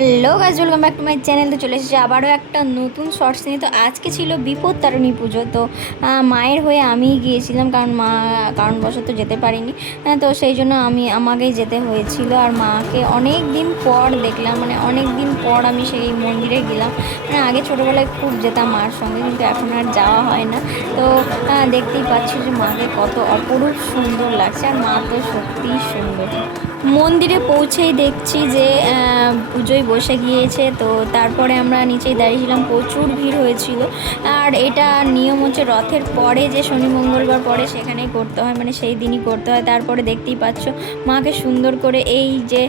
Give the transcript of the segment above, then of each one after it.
Hello guys, welcome back to my channel. তো চলে এসেছি আবারও একটা নতুন শর্টস নিয়ে। তো আজকে ছিল বিপত্তারিণী পুজো। তো মায়ের হয়ে আমিই গিয়েছিলাম, কারণ মা কারণবশত যেতে পারিনি। তো সেই জন্য আমাকেই যেতে হয়েছিল। আর মাকে অনেক দিন পর দেখলাম, মানে অনেক দিন পর আমি সেই মন্দিরে গেলাম। মানে আগে ছোটোবেলায় খুব যেতাম মার সঙ্গে, কিন্তু এখন আর যাওয়া হয় না। তো দেখতেই পাচ্ছি যে মাকে কত অপরূপ সুন্দর লাগছে, আর মা তো সত্যিই সুন্দর। মন্দিরে পৌঁছেই দেখছি যে পুজোয় বসে গিয়েছে। তো তারপরে আমরা নিচেই দাঁড়িয়েছিলাম, প্রচুর ভিড় হয়েছিল। আর এটা নিয়ম হচ্ছে রথের পরে, যে শনি মঙ্গলবার পরে সেখানেই করতে হয়, মানে সেই দিনই করতে হয়। তারপরে দেখতেই পাচ্ছ মাকে সুন্দর করে এই যে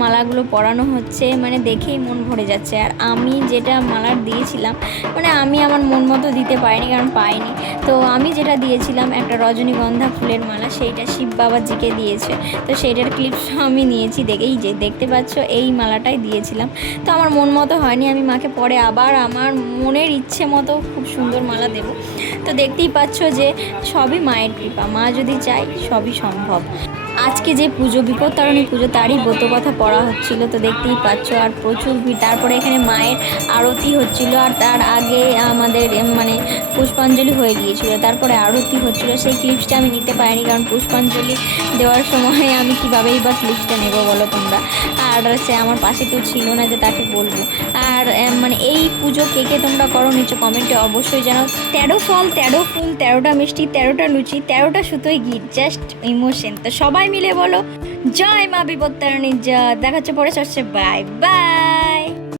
মালাগুলো পরানো হচ্ছে, মানে দেখেই মন ভরে যাচ্ছে। আর আমি যেটা মালার দিয়েছিলাম, মানে আমি আমার মন মতো দিতে পারিনি, কারণ পাইনি। তো আমি যেটা দিয়েছিলাম একটা রজনীগন্ধা ফুলের মালা, সেইটা শিব বাবাজিকে দিয়েছে। তো সেইটার ক্লিপস আমি নিয়েছি, দেখেই যে দেখতে পাচ্ছ এই মালাটাই দিয়েছিলাম। তো আমার মন মতো হয়নি, আমি মাকে পরে আবার আমার মনের ইচ্ছে মতো খুব সুন্দর মালা দেব। তো দেখতেই পাচ্ছ যে সবই মায়ের কৃপা, মা যদি চাই সবই সম্ভব। আজকে যে পুজো, বিপত্তারিণী পুজো, তারই ব্রত কথা পড়া হচ্ছিল। তো দেখতেই পাচ্ছ, আর প্রচুর ভিড়। তারপরে এখানে মায়ের আরতি হচ্ছিল, আর তার আগে আমাদের মানে পুষ্পাঞ্জলি হয়ে গিয়েছিল। তারপরে আরতি হচ্ছিল, সেই ক্লিপসটা আমি নিতে পারিনি, কারণ পুষ্পাঞ্জলি দেওয়ার সময় আমি কীভাবেই বা ক্লিপসটা নেবো বলো তোমরা। আর সে আমার পাশে কেউ ছিল না যে তাকে বলবো। আর মানে এই পুজো কে কে তোমরা করো নিচে কমেন্টে অবশ্যই জানাও। 13 ফল 13 ফুল 13টা মিষ্টি 13টা লুচি 13টা সুতোই গীত, জাস্ট ইমোশন। তো সবাই মিলে বলো জয় মা বিপত্তারিণী জয়। দেখা হচ্ছে পরে, বাই বাই।